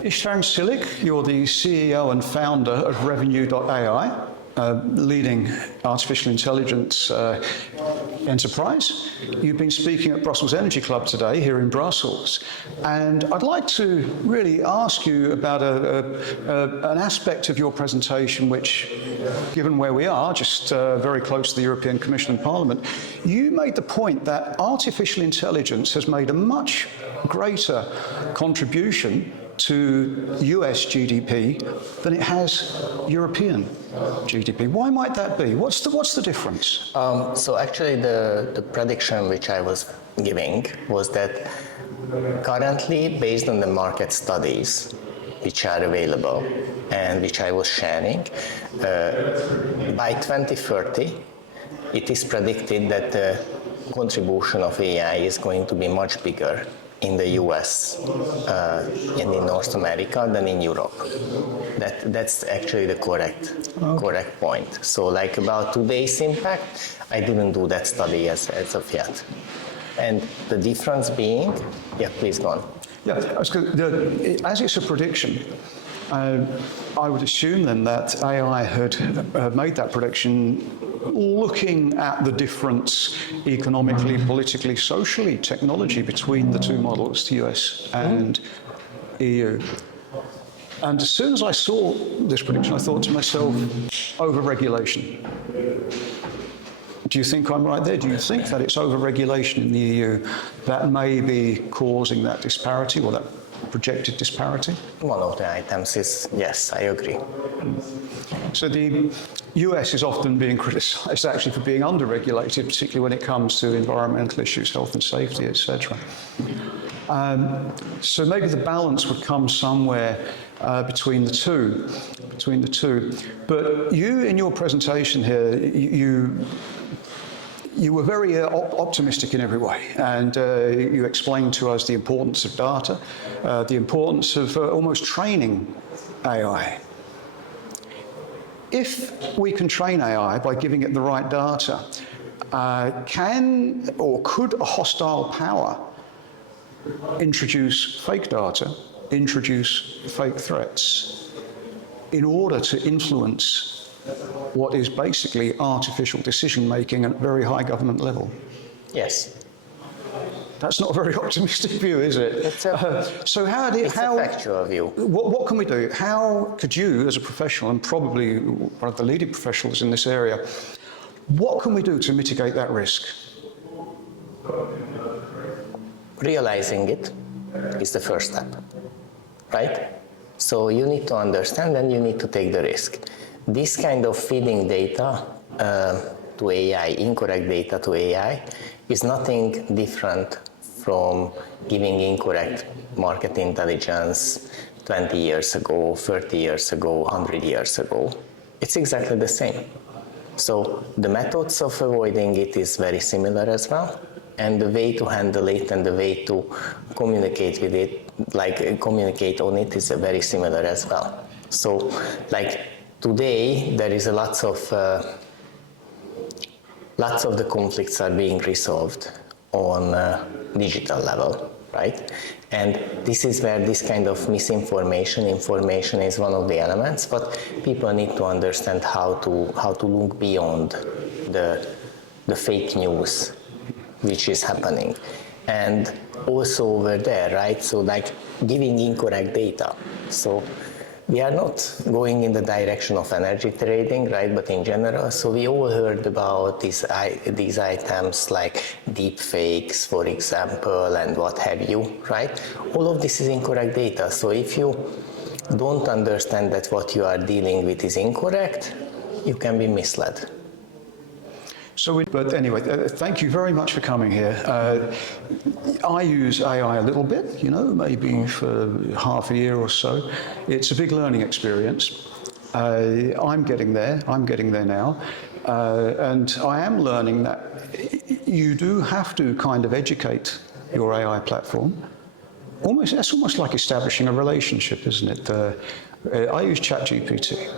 Istvan Czilik, you're the CEO and founder of Revenue.AI, a leading artificial intelligence enterprise. You've been speaking at Brussels Energy Club today, here in Brussels, and I'd like to really ask you about an aspect of your presentation which, given where we are, just very close to the European Commission and Parliament, you made the point that artificial intelligence has made a much greater contribution to US GDP than it has European GDP. Why might that be? What's the difference? So actually the prediction which I was giving was that currently, based on the market studies which are available and which I was sharing, by 2030 it is predicted that the contribution of AI is going to be much bigger in the US and in North America than in Europe. That's actually the correct point. So like about today's impact, I didn't do that study as of yet. And the difference being, yeah, please go on. Yeah, as it's a prediction, I would assume then that AI had made that prediction looking at the difference economically, politically, socially, technology between the two models, the US and EU. And as soon as I saw this prediction, I thought to myself, over-regulation. Do you think I'm right there? Do you think that it's over-regulation in the EU that may be causing that disparity or that projected disparity? One of the items is, yes, I agree. So the US is often being criticised actually for being under-regulated, particularly when it comes to environmental issues, health and safety, etc. So maybe the balance would come somewhere between the two. But you, in your presentation here, you were very optimistic in every way, and you explained to us the importance of data, the importance of almost training AI. If we can train AI by giving it the right data, can or could a hostile power introduce fake data, introduce fake threats in order to influence what is basically artificial decision-making at very high government level? Yes. That's not a very optimistic view, is it? It's a factual view. What can we do? How could you, as a professional, and probably one of the leading professionals in this area, what can we do to mitigate that risk? Realizing it is the first step, right? So you need to understand and you need to take the risk. This kind of feeding data to AI, incorrect data to AI, is nothing different from giving incorrect market intelligence 20 years ago, 30 years ago, 100 years ago. It's exactly the same. So the methods of avoiding it is very similar as well, and the way to handle it and the way to communicate with it, like communicate on it, is very similar as well. So like today there is lots of the conflicts are being resolved on digital level, right? And this is where this kind of misinformation, information is one of the elements, but people need to understand how to look beyond the fake news which is happening. And also over there, right? So like giving incorrect data. So we are not going in the direction of energy trading, right? But in general, so we all heard about these items like deep fakes, for example, and what have you, right? All of this is incorrect data. So if you don't understand that what you are dealing with is incorrect, you can be misled. But anyway, thank you very much for coming here. I use AI a little bit, maybe for half a year or so. It's a big learning experience. I'm getting there now. And I am learning that you do have to kind of educate your AI platform. That's almost like establishing a relationship, isn't it? I use ChatGPT,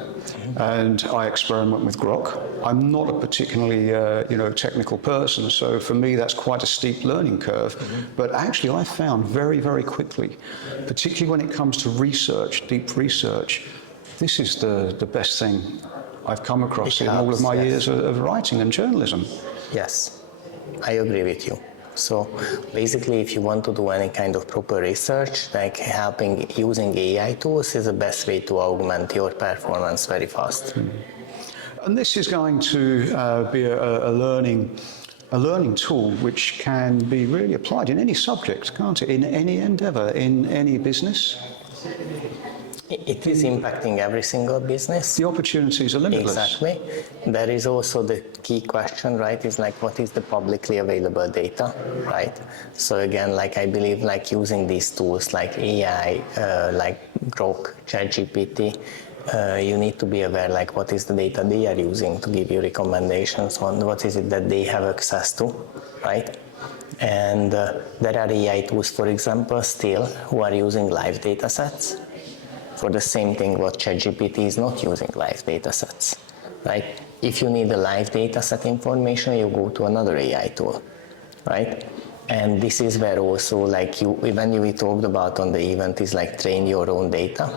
and I experiment with Grok. I'm not a particularly, technical person, so for me that's quite a steep learning curve. But actually, I found very, very quickly, particularly when it comes to research, deep research, this is the best thing I've come across in all of my years of writing and journalism. Yes, I agree with you. So basically, if you want to do any kind of proper research, like using AI tools is the best way to augment your performance very fast. And this is going to be a learning tool which can be really applied in any subject, can't it? In any endeavour, in any business. It is impacting every single business. The opportunities are limitless. Exactly. There is also the key question, right, is like what is the publicly available data, right? So again, like I believe like using these tools like AI, like Grok, ChatGPT, you need to be aware like what is the data they are using to give you recommendations on what is it that they have access to, right? And there are AI tools, for example, still who are using live data sets for the same thing what ChatGPT is not using live data sets, right? If you need a live data set information, you go to another AI tool, right? And this is where also like when we talked about on the event is like train your own data.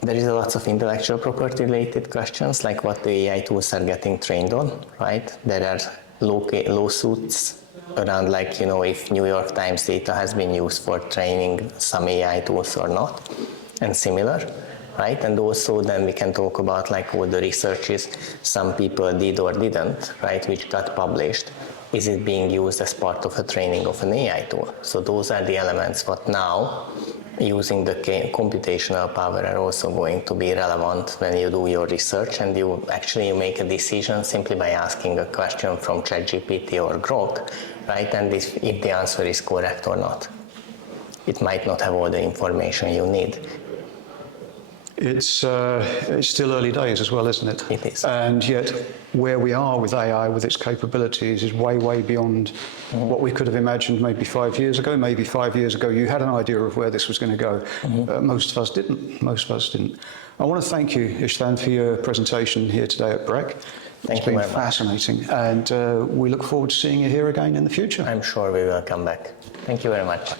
There is lots of intellectual property related questions like what the AI tools are getting trained on, right? There are lawsuits around like, if New York Times data has been used for training some AI tools or not, and similar, right? And also then we can talk about like all the researches some people did or didn't, right, which got published. Is it being used as part of a training of an AI tool? So those are the elements what now, using the computational power, are also going to be relevant when you do your research, and you make a decision simply by asking a question from ChatGPT or Grok, right? And if the answer is correct or not. It might not have all the information you need. It's still early days as well, isn't it? It is. And yet, where we are with AI, with its capabilities, is way, way beyond what we could have imagined maybe 5 years ago. Maybe 5 years ago, you had an idea of where this was going to go. Most of us didn't. I want to thank you, Istvan, for your presentation here today at BREC. It's been fascinating, and we look forward to seeing you here again in the future. I'm sure we will come back. Thank you very much.